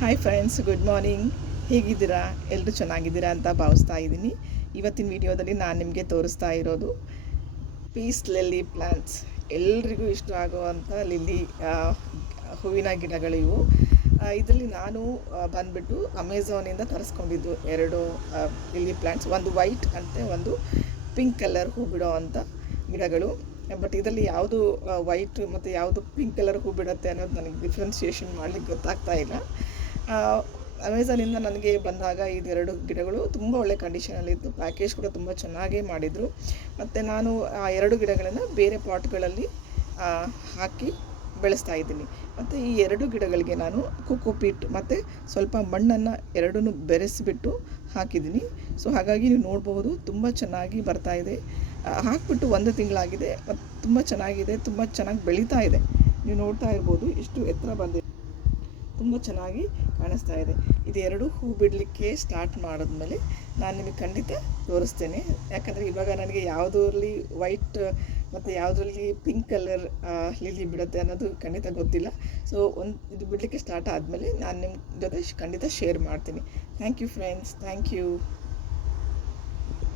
Hi friends, good morning. ಹೇಗಿದ್ದೀರಾ? ಎಲ್ಲರೂ ಚೆನ್ನಾಗಿದ್ದೀರಾ ಅಂತ ಭಾವಿಸ್ತಾ ಇದ್ದೀನಿ. ಇವತ್ತಿನ ವಿಡಿಯೋದಲ್ಲಿ ನಾನು ನಿಮಗೆ ತೋರಿಸ್ತಾ ಇರೋದು ಪೀಸ್ ಲಿಲ್ಲಿ ಪ್ಲ್ಯಾಂಟ್ಸ್. ಎಲ್ರಿಗೂ ಇಷ್ಟ ಆಗುವಂಥ ಲಿಲ್ಲಿ ಹೂವಿನ ಗಿಡಗಳಿವು. ಇದರಲ್ಲಿ ನಾನು ಬಂದುಬಿಟ್ಟು ಅಮೆಝಾನಿಂದ ತರಿಸ್ಕೊಂಡಿದ್ದು ಎರಡು ಲಿಲ್ಲಿ ಪ್ಲ್ಯಾಂಟ್ಸ್. ಒಂದು ವೈಟ್ ಅಂತೆ, ಒಂದು ಪಿಂಕ್ ಕಲರ್ ಹೂ ಬಿಡೋ ಅಂಥ ಗಿಡಗಳು. ಬಟ್ ಇದರಲ್ಲಿ ಯಾವುದು ವೈಟ್ ಮತ್ತು ಯಾವುದು ಪಿಂಕ್ ಕಲರ್ ಹೂ ಬಿಡುತ್ತೆ ಅನ್ನೋದು ನನಗೆ ಡಿಫ್ರೆನ್ಸಿಯೇಷನ್ ಮಾಡಲಿಕ್ಕೆ ಗೊತ್ತಾಗ್ತಾ ಇಲ್ಲ. ಅಮೆಝಾನಿಂದ ನನಗೆ ಬಂದಾಗ ಇದೆರಡು ಗಿಡಗಳು ತುಂಬ ಒಳ್ಳೆ ಕಂಡೀಷನಲ್ಲಿತ್ತು. ಪ್ಯಾಕೇಜ್ ಕೂಡ ತುಂಬ ಚೆನ್ನಾಗೇ ಮಾಡಿದರು. ಮತ್ತು ನಾನು ಆ ಎರಡು ಗಿಡಗಳನ್ನು ಬೇರೆ ಪಾಟ್ಗಳಲ್ಲಿ ಹಾಕಿ ಬೆಳೆಸ್ತಾ ಇದ್ದೀನಿ. ಮತ್ತು ಈ ಎರಡು ಗಿಡಗಳಿಗೆ ನಾನು ಕೋಕೋಪೀಟ್ ಮತ್ತು ಸ್ವಲ್ಪ ಮಣ್ಣನ್ನು ಎರಡನ್ನೂ ಬೆರೆಸಿಬಿಟ್ಟು ಹಾಕಿದ್ದೀನಿ. ಸೊ ಹಾಗಾಗಿ ನೀವು ನೋಡಬಹುದು, ತುಂಬ ಚೆನ್ನಾಗಿ ಬರ್ತಾಯಿದೆ. ಹಾಕಿಬಿಟ್ಟು 1 ತಿಂಗಳಾಗಿದೆ ಮತ್ತು ತುಂಬ ಚೆನ್ನಾಗಿದೆ, ತುಂಬ ಚೆನ್ನಾಗಿ ಬೆಳೀತಾ ಇದೆ. ನೀವು ನೋಡ್ತಾ ಇರ್ಬೋದು, ಎಷ್ಟು ಎತ್ತರ ಬಂದಿದೆ, ತುಂಬ ಚೆನ್ನಾಗಿ ಕಾಣಿಸ್ತಾ ಇದೆ. ಇದೆರಡು ಹೂ ಬಿಡಲಿಕ್ಕೆ ಸ್ಟಾರ್ಟ್ ಮಾಡಿದ್ಮೇಲೆ ನಾನು ನಿಮಗೆ ಖಂಡಿತ ತೋರಿಸ್ತೇನೆ. ಯಾಕಂದರೆ ಇವಾಗ ನನಗೆ ಯಾವುದರಲ್ಲಿ ವೈಟ್ ಮತ್ತು ಯಾವುದರಲ್ಲಿ ಪಿಂಕ್ ಕಲರ್ ಲಿಲ್ಲಿ ಬಿಡುತ್ತೆ ಅನ್ನೋದು ಖಂಡಿತ ಗೊತ್ತಿಲ್ಲ. ಸೊ ಇದು ಬಿಡಲಿಕ್ಕೆ ಸ್ಟಾರ್ಟ್ ಆದಮೇಲೆ ನಾನು ನಿಮ್ಮ ಜೊತೆ ಖಂಡಿತ ಶೇರ್ ಮಾಡ್ತೀನಿ. Thank you friends, thank you.